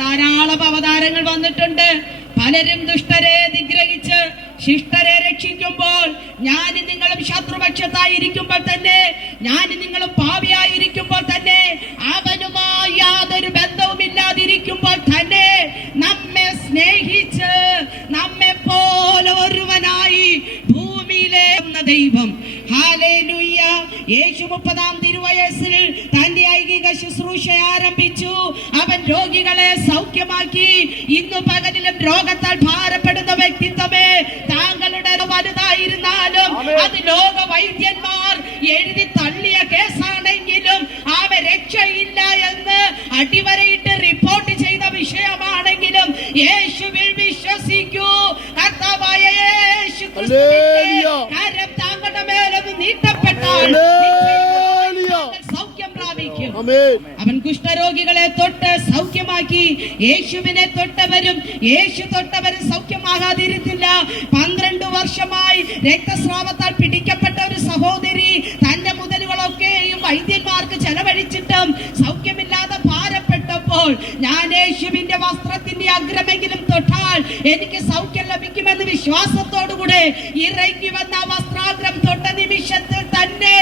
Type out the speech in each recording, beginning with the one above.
ധാരാളം അവതാരങ്ങൾ വന്നിട്ടുണ്ട്. പലരും ദുഷ്ടരെ നിഗ്രഹിച്ച് ശിഷ്ടരെ രക്ഷിക്കുമ്പോൾ, ഞാൻ നിങ്ങളും ശത്രുപക്ഷത്തായിരിക്കുമ്പോൾ തന്നെ, ഞാൻ നിങ്ങളും പാപിയായിരിക്കുമ്പോൾ തന്നെ, അവനുമായി യാതൊരു ബന്ധവുമില്ലാതിരിക്കുമ്പോൾ തന്നെ നമ്മെ സ്നേഹിച്ച് നമ്മെ പോലെ ഒരുവനായി ഭൂമിയിലെ ദൈവം. ഹല്ലേലൂയ. യേശു 30-ാം തിരുവയസ്സിൽ തന്റെ ഐഹിക ശുശ്രൂഷ ആരംഭിച്ചു. അവൻ രോഗികളെ സൗഖ്യമാക്കി. ഇന്നു പകലിലും രോഗത്താൽ ഭാരപ്പെടുന്ന വ്യക്തിത്വമേ, താങ്കളുടെ വലുതായിരുന്നാലും അത് ലോക വൈദ്യന്മാർ എഴുതി തള്ളിയ കേസാണെങ്കിലും അവ രക്ഷയില്ല എന്ന് അടിവരയിട്ട് റിപ്പോർട്ട് ചെയ്ത വിഷയമാണെങ്കിലും യേശുവിൽ വിശ്വസിക്കൂ. കർത്താവായ യേശു കരം താങ്കളുടെ മേലൊന്ന് നീട്ടപ്പെട്ടാൽ സൗഖ്യം പ്രാപിക്കും. അവൻ കുഷ്ഠരോഗികളെ തൊട്ട് സൗഖ്യമാക്കി. യേശുവിനെ തൊട്ടവരും യേശു തൊട്ടവരും സൗഖ്യമാകാതിരുന്നില്ല. 12 വർഷമായി രക്തസ്രാവത്താൽ പിടിക്കപ്പെട്ട ഒരു സഹോദരി തന്റെ മുതലുകളൊക്കെയും വൈദ്യന്മാർക്ക് ചെലവഴിച്ചിട്ടും സൗഖ്യമില്ലാതെ ഭാരപ്പെട്ടപ്പോൾ, ഞാൻ യേശുവിന്റെ വസ്ത്രത്തിന്റെ അഗ്രമെങ്കിലും തൊട്ടാൽ എനിക്ക് സൗഖ്യം ലഭിക്കുമെന്ന് വിശ്വാസത്തോടുകൂടെ ഇറങ്ങി വന്ന വസ്ത്രാഗ്രം തൊട്ട നിമിഷത്തിൽ തന്നെ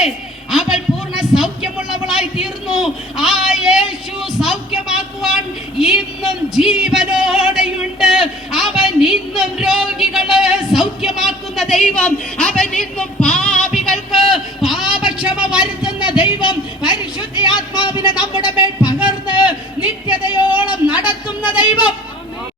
അവൾ പൂർണ്ണ സൗഖ്യമുള്ളവളായി തീർന്നു. ആ യേശു സൗഖ്യമാക്കുവാൻ ഇന്നും ജീവനോടെയുണ്ട്. അവൻ ഇന്നും രോഗികളെ സൗഖ്യമാക്കുന്ന ദൈവം. അവൻ ഇന്നും പാപികൾക്ക് പാപക്ഷമ വരുത്തുന്ന ദൈവം. പരിശുദ്ധ ആത്മാവിനെ നമ്മുടെ മേൽ പകർന്ന് നിത്യതയോളം നടത്തുന്ന ദൈവം.